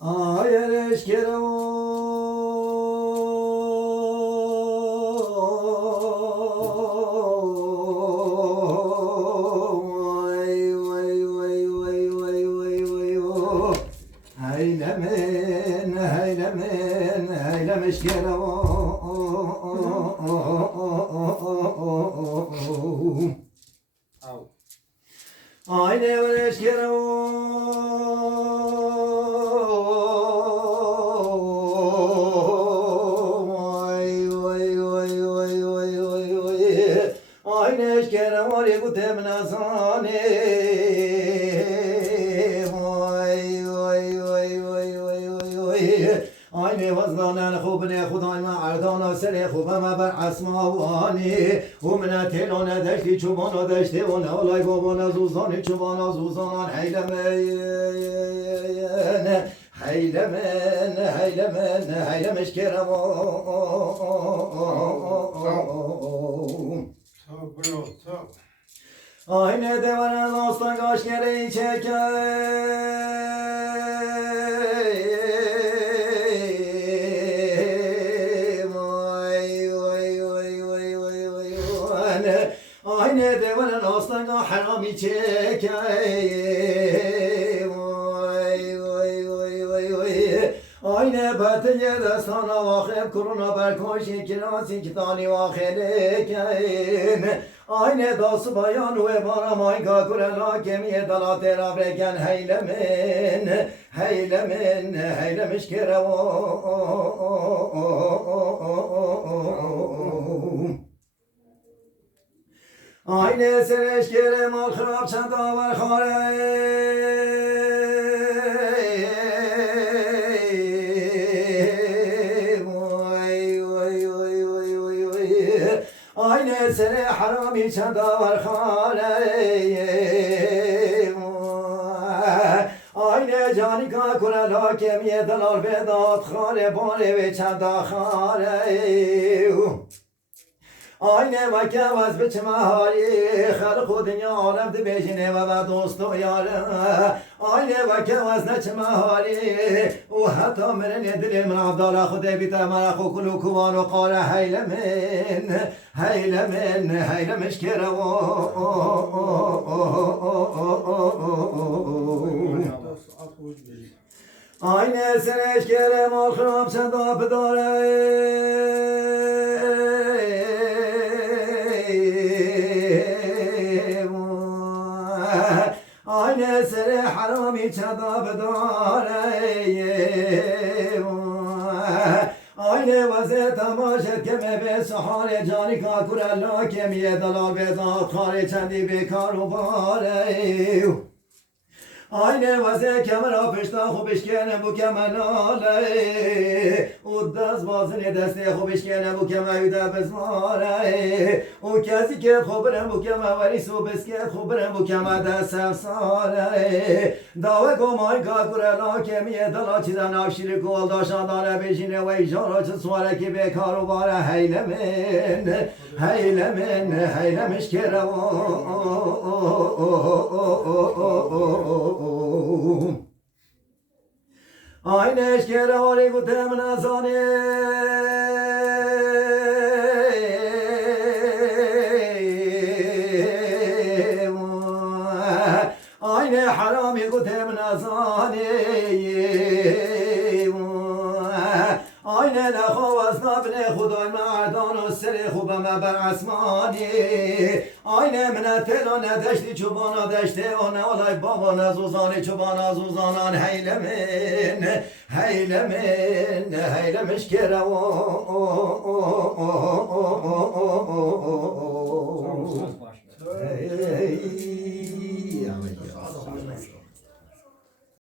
آیرش کرو هیلمش کرو آینه ورش کرو آینش کرم آری گوتم نزانه آینه وزدانن خوب نه خدای مردان سر خوبم بر اسماوانی و من تلون دشتی چوبان دشتی و نالای بابان زوزان چوبان زوزان هیلمش کرم آینه دیوانه داستان گاشگری چکه آینه دیوانه داستان گا حرامی چکه آینه بطه دستان واخب کرونا برکاشی کناسی کتانی واخله کن آینه داست بایان و بارم آینگا کرلا کمی دلات را برکن هیلمش کرو آینه سرش کرم آل خراب چند آور خاره آینه سر حرامی چند آور خانه آینه جانی که کنه لاکمی دلال بداد خانه بانه به چند خانه آینه وکه وز بچه مهاری خلق و دنیا عالم ده بیشنه و دوست و یاره آینه وکه وز نچه مهاری و حتی من دل من عبدالله خود بیتا من خو کلو کوان و قاره هیلمش کرو آینه سرش کرم آخرام صدا بداره آینه سر حرامی چدا بداره آینه وزه تماشد که به سحار جانی کاکور الله که میه دلال بزاد خاره چندی بیکار و باره آینه وزه کمرا پشتا خوبش کنه بو کمناله او دست بازن دسته خوبش کنه بو کمویده بزماره او کسی که خوبرم بو کموری سو بسکت خوبرم بو کم دست افساره داوه گمای کاکورلا که میه دلا چیزن افشیر کول داشتان داره بشینه و ایجارا چه سواره که بیکار و باره هیلمش کرو آینش کراری گوتم نزانه آینه حرامی گوتم نزانه آینه نخواست نبنه خدای مردان و سر خوبم بر اسمانی آینه من تلو ندشتی چوبانا دشته و نالای بابا نزوزانی چوبانا زوزانان هیلمش کرو